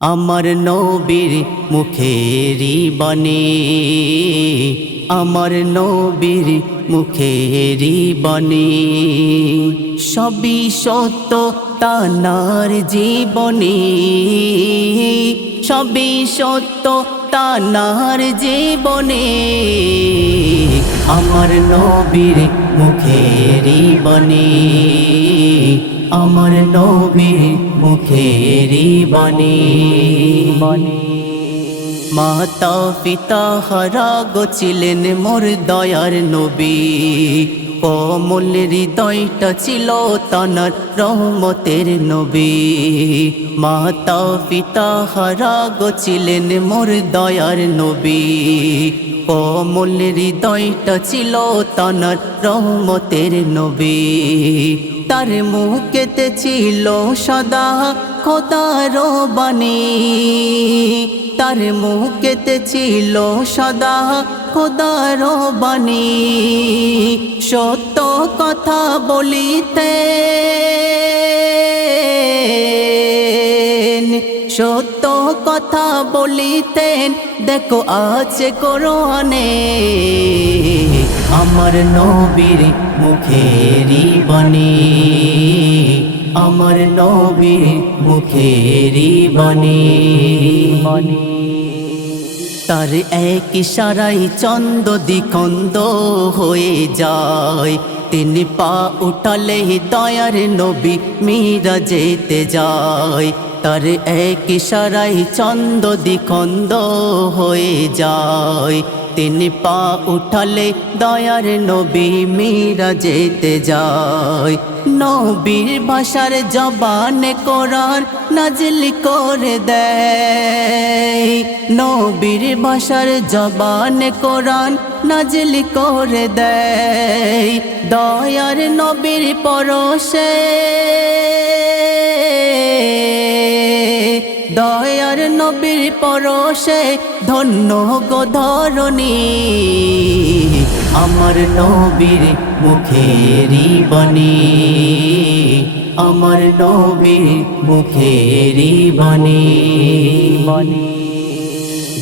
আমার নবীর মুখেরি বাণী, আমার নবীর মুখেরি বাণী, সবই সত্য তানার জীবনী, সবই সত্য তানার জীবনী। আমার নবীর মুখেরি বাণী, আমার নবীর মুখেরি বাণী। মাতা পিতা হারা গছিলেন মোর দয়ার নবী, কোমল হৃদয়টা ছিল তানার রহমতের নবী। মাতা পিতা হারা গছিলেন মোর দয়ার নবী, কোমল হৃদয়টা ছিল তানার রহমতের নবী। তার মুখেতে ছিল সদা খোদার বাণী, তার মুখেতে ছিল সদা খোদার বাণী। সত্য কথা বলিতেন, সত্য কথা বলিতেন, দেখো আছে কোরআনে। আমার নবীর মুখেরি বাণী, আমার নবীর মুখেরি বাণী। তার এক ইশারায় চন্দ দ্বিখণ্ড হয়ে যায়, তিনি পা উঠালে দয়ার নবী মীরা যেতে যায়। তার এক ইশারায় চন্দ দ্বিখণ্ড হয়ে যায়, তিনি পা উঠালে দয়ার নবী মীরা যেতে যায়। নবীর ভাষার জবানে কোরআন নাজিল করে দেয়, নবীর ভাষার জবানে কোরআন নাজিল করে দেয়। দয়ার নবীর পরশে, দয়ার নবীর পরশে ধন্য গো ধরণী। আমার নবীর মুখেরি বাণী, আমার নবীর মুখেরি বাণী।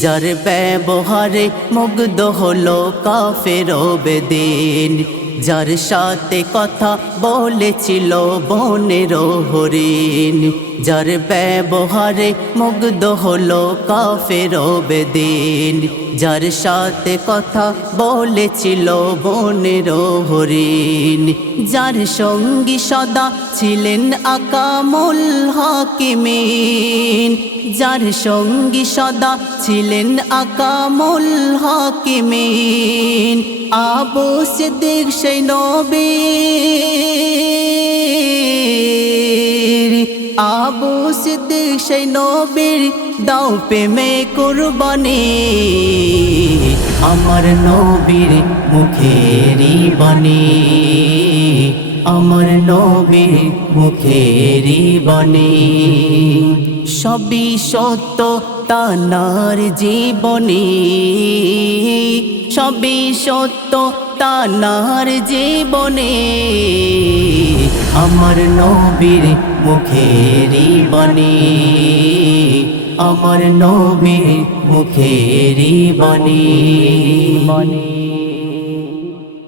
যার ব্যবহারে মুগ্ধ হলো কাফের বেদিন, যার সাথে কথা বলেছিল বনের হরিণ। যার ব্যবহারে মুগ্ধ হলো কাফের বেদিন, যার সাথে কথা বলেছিল বনের হরিণ। যার সঙ্গী সদা ছিলেন আকামুল হাকিমিন, যার সঙ্গী সদা ছিলেন আকামুল হাকিমিন। আবু সিদ্দিক সেই নবীর, আবু সিদ্দিক সেই নবীর দাও প্রেমে কুরবানি। আমার নবীর মুখেরি বাণী, আমার নবীর মুখেরি বাণী, সবই সত্য তানার জীবনী, সবই সত্য তানার জীবনী। আমার নবীর মুখেরি বাণী, আমার নবীর মুখেরি বাণী।